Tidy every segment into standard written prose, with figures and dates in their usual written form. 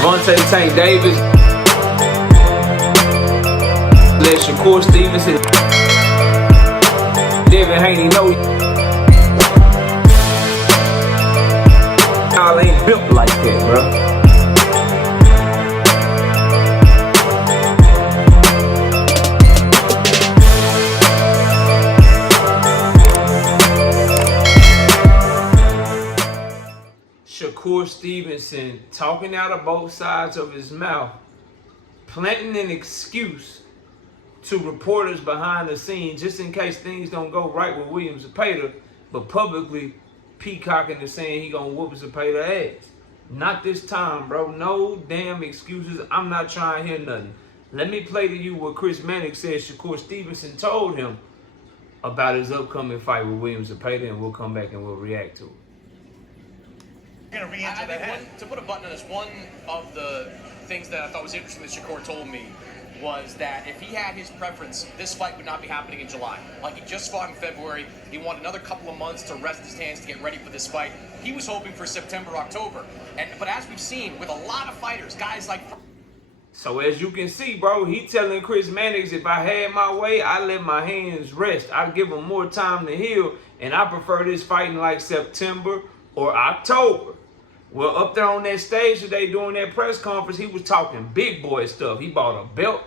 Devontae Tank Davis. Let Shakur Stevenson. Devin Haney know y'all ain't built like that, bro. Shakur Stevenson talking out of both sides of his mouth, planting an excuse to reporters behind the scenes just in case things don't go right with William Zepeda, but publicly peacocking and saying he gonna whoop Zepeda ass. Not this time, bro. No damn excuses. I'm not trying to hear nothing. Let me play to you what Chris Mannix said Shakur Stevenson told him about his upcoming fight with William Zepeda, and we'll come back and we'll react to it. Going to re-enter that to put a button on this, one of the things that I thought was interesting that Shakur told me was that if he had his preference, this fight would not be happening in July. Like, he just fought in February. He wanted another couple of months to rest his hands to get ready for this fight. He was hoping for September, October. But as we've seen with a lot of fighters, guys like... So as you can see, bro, he telling Chris Mannix, if I had my way, I let my hands rest. I give him more time to heal, and I prefer this fight in like September or October. Well, up there on that stage today doing that press conference, he was talking big boy stuff. He bought a belt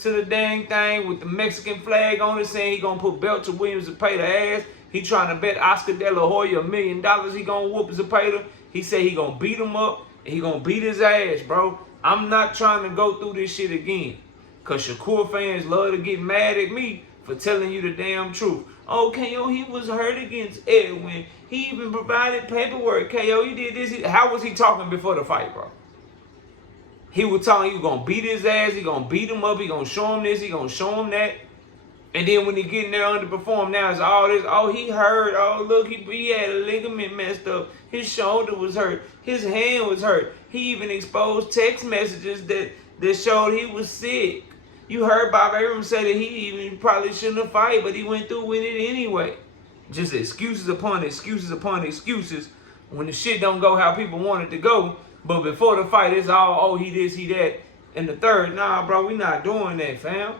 to the dang thing with the Mexican flag on it, saying he gonna put belt to William Zepeda ass. He trying to bet Oscar De La Hoya $1 million he gonna whoop Zepeda. He said he gonna beat him up and he gonna beat his ass, bro. I'm not trying to go through this shit again, cause Shakur fans love to get mad at me for telling you the damn truth. Oh, KO, he was hurt against Edwin. He even provided paperwork. KO, he did this. How was he talking before the fight, bro? He was talking he was going to beat his ass. He going to beat him up. He going to show him this. He going to show him that. And then when he get in there underperform, now it's all this. Oh, he hurt. Oh, look, he had a ligament messed up. His shoulder was hurt. His hand was hurt. He even exposed text messages that showed he was sick. You heard Bob Abrams say that he even probably shouldn't have fight, but he went through with it anyway. Just excuses upon excuses upon excuses when the shit don't go how people want it to go. But before the fight, it's all, oh, he this, he that. And the third, nah, bro, we not doing that, fam.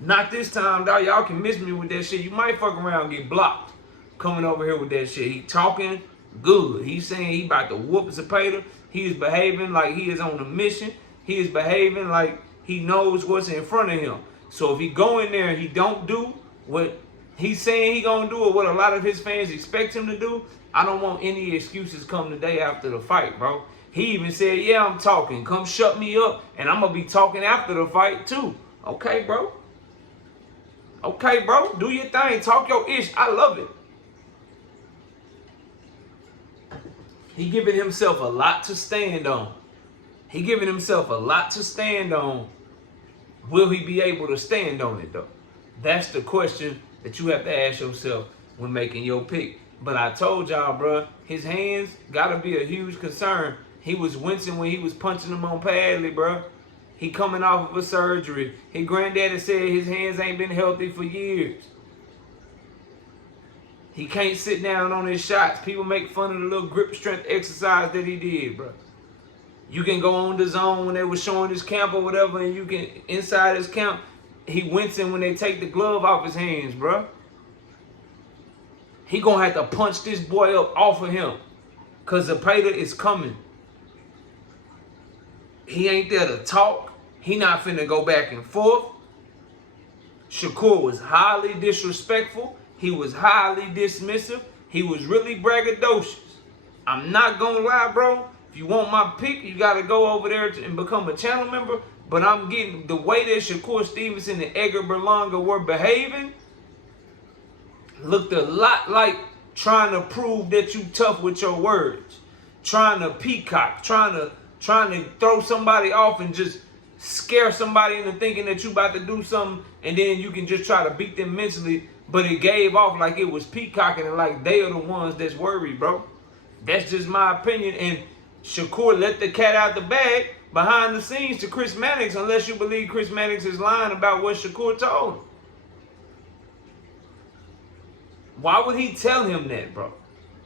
Not this time, dog. Y'all can miss me with that shit. You might fuck around and get blocked coming over here with that shit. He talking good. He's saying he about to whoop Zepeda. He is behaving like he is on a mission. He is behaving like he knows what's in front of him. So if he go in there and he don't do what he's saying he gonna do or what a lot of his fans expect him to do, I don't want any excuses come the day after the fight, bro. He even said, yeah, I'm talking. Come shut me up, and I'm gonna be talking after the fight too. Okay, bro. Okay, bro. Do your thing. Talk your ish. I love it. He giving himself a lot to stand on. He giving himself a lot to stand on. Will he be able to stand on it, though? That's the question that you have to ask yourself when making your pick. But I told y'all, bro, his hands got to be a huge concern. He was wincing when he was punching him on Padley, bro. He coming off of a surgery. His granddaddy said his hands ain't been healthy for years. He can't sit down on his shots. People make fun of the little grip strength exercise that he did, bro. You can go on the zone when they were showing his camp or whatever, and you can, inside his camp, he wincing when they take the glove off his hands, bro. He gonna have to punch this boy up off of him, because Zepeda is coming. He ain't there to talk. He not finna go back and forth. Shakur was highly disrespectful. He was highly dismissive. He was really braggadocious. I'm not gonna lie, bro. If you want my pick, you got to go over there and become a channel member. But I'm getting the way that Shakur Stevenson and Edgar Berlanga were behaving looked a lot like trying to prove that you tough with your words, trying to peacock, trying to throw somebody off and just scare somebody into thinking that you about to do something, and then you can just try to beat them mentally. But it gave off like it was peacocking and like they are the ones that's worried, bro. That's just my opinion. And Shakur let the cat out the bag behind the scenes to Chris Mannix, unless you believe Chris Mannix is lying about what Shakur told him. Why would he tell him that, bro,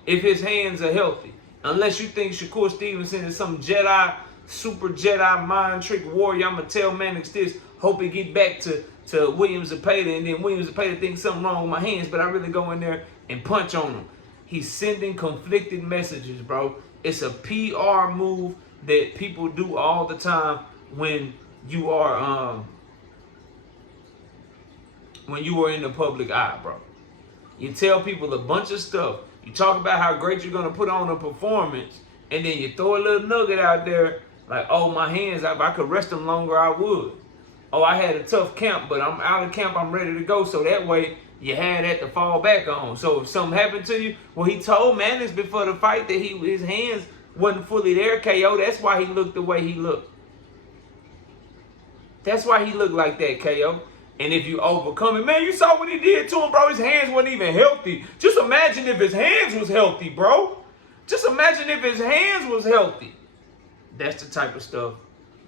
if his hands are healthy? Unless you think Shakur Stevenson is some Jedi super Jedi mind trick warrior. I'm going to tell Mannix this. Hope he get back to William Zepeda, and then William Zepeda thinks something wrong with my hands, but I really go in there and punch on him. He's sending conflicted messages, bro. It's a PR move that people do all the time when you are in the public eye, bro. You tell people a bunch of stuff. You talk about how great you're gonna put on a performance, and then you throw a little nugget out there like, oh, my hands, if I could rest them longer, I would. Oh, I had a tough camp, but I'm out of camp, I'm ready to go. So that way, you had that to fall back on. So if something happened to you, well, he told Mannix before the fight that his hands wasn't fully there, KO. That's why he looked the way he looked. That's why he looked like that, KO. And if you overcome it, man, you saw what he did to him, bro. His hands wasn't even healthy. Just imagine if his hands was healthy, bro. Just imagine if his hands was healthy. That's the type of stuff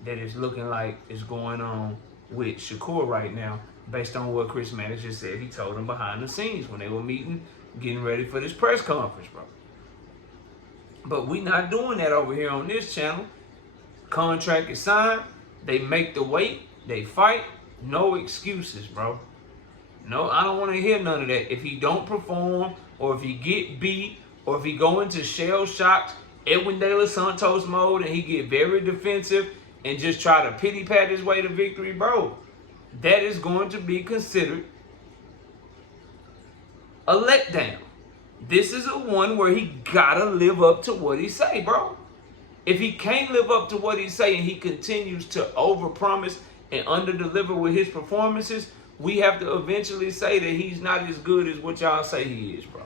that is looking like is going on with Shakur right now, based on what Chris Mannix just said. He told him behind the scenes when they were meeting, getting ready for this press conference, bro. But we not doing that over here on this channel. Contract is signed. They make the weight. They fight. No excuses, bro. No, I don't want to hear none of that. If he don't perform, or if he get beat, or if he go into shell shocked Edwin De Los Santos mode and he get very defensive and just try to pity pat his way to victory, bro, that is going to be considered a letdown. This is a one where he gotta live up to what he say, bro. If he can't live up to what he say and he continues to overpromise and underdeliver with his performances, we have to eventually say that he's not as good as what y'all say he is, bro.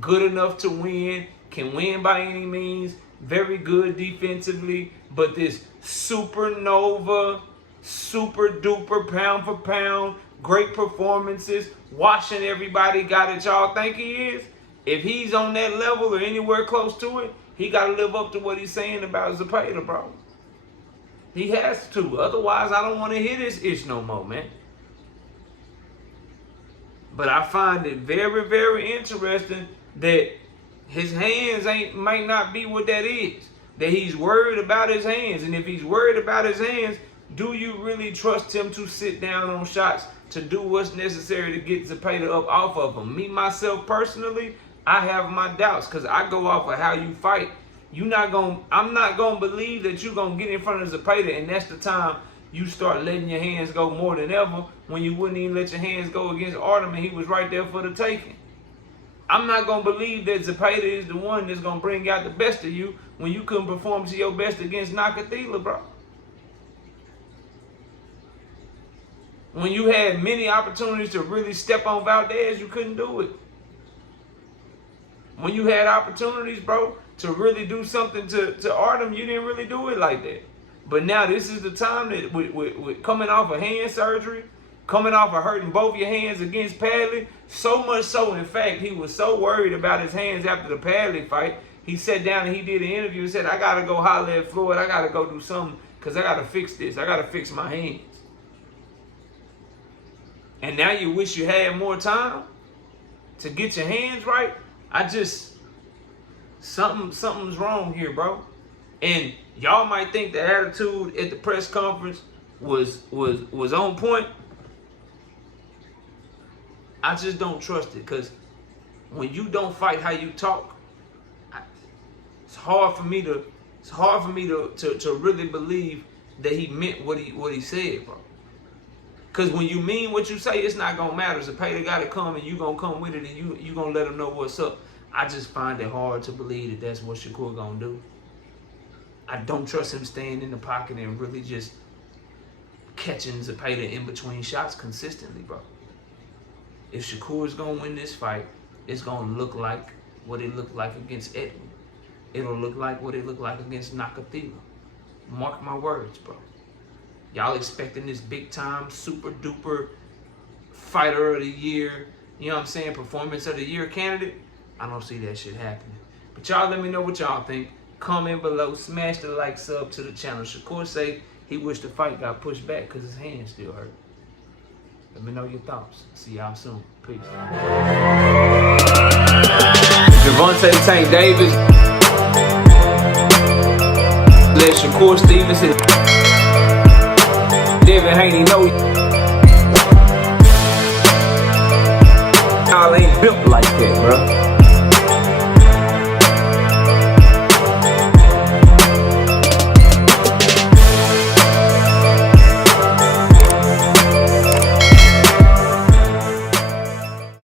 Good enough to win, can win by any means, very good defensively, but this supernova, super duper pound for pound, great performances, watching everybody guy that y'all think he is, if he's on that level or anywhere close to it, he got to live up to what he's saying about Zepeda, bro. He has to. Otherwise, I don't want to hear this ish no more, man. But I find it very, very interesting that his hands might not be what that is. That he's worried about his hands. And if he's worried about his hands, do you really trust him to sit down on shots to do what's necessary to get Zepeda up off of him? Me, myself, personally, I have my doubts because I go off of how you fight. I'm not gonna believe that you're gonna get in front of Zepeda, and that's the time you start letting your hands go more than ever, when you wouldn't even let your hands go against Artem and he was right there for the taking. I'm not gonna believe that Zepeda is the one that's gonna bring out the best of you when you couldn't perform to your best against Nakatila, bro. When you had many opportunities to really step on Valdez, you couldn't do it. When you had opportunities, bro, to really do something to Artem, you didn't really do it like that. But now this is the time that with coming off of hand surgery, coming off of hurting both your hands against Padley, so much so, in fact, he was so worried about his hands after the Padley fight, he sat down and he did an interview and said, I got to go holler at Floyd. I got to go do something because I got to fix this. I got to fix my hands. And now you wish you had more time to get your hands right? Something's wrong here, bro. And y'all might think the attitude at the press conference was on point. I just don't trust it, because when you don't fight how you talk, it's hard for me to really believe that he meant what he said, bro. Because when you mean what you say, it's not gonna matter. Zepeda gotta come and you gonna come with it and you gonna let him know what's up. I just find it hard to believe that that's what Shakur gonna do. I don't trust him staying in the pocket and really just catching Zepeda in between shots consistently, bro. If Shakur is gonna win this fight, it's gonna look like what it looked like against Edwin. It'll look like what it looked like against Nakatila. Mark my words, bro. Y'all expecting this big time, super duper fighter of the year, you know what I'm saying, performance of the year candidate? I don't see that shit happening. But y'all let me know what y'all think. Comment below, smash the like, sub to the channel. Shakur say he wished the fight got pushed back because his hand still hurt. Let me know your thoughts. See y'all soon. Peace. Gervonta Tank Davis that Shakur, Stevenson, Devin Haney know y'all ain't built like that, bro.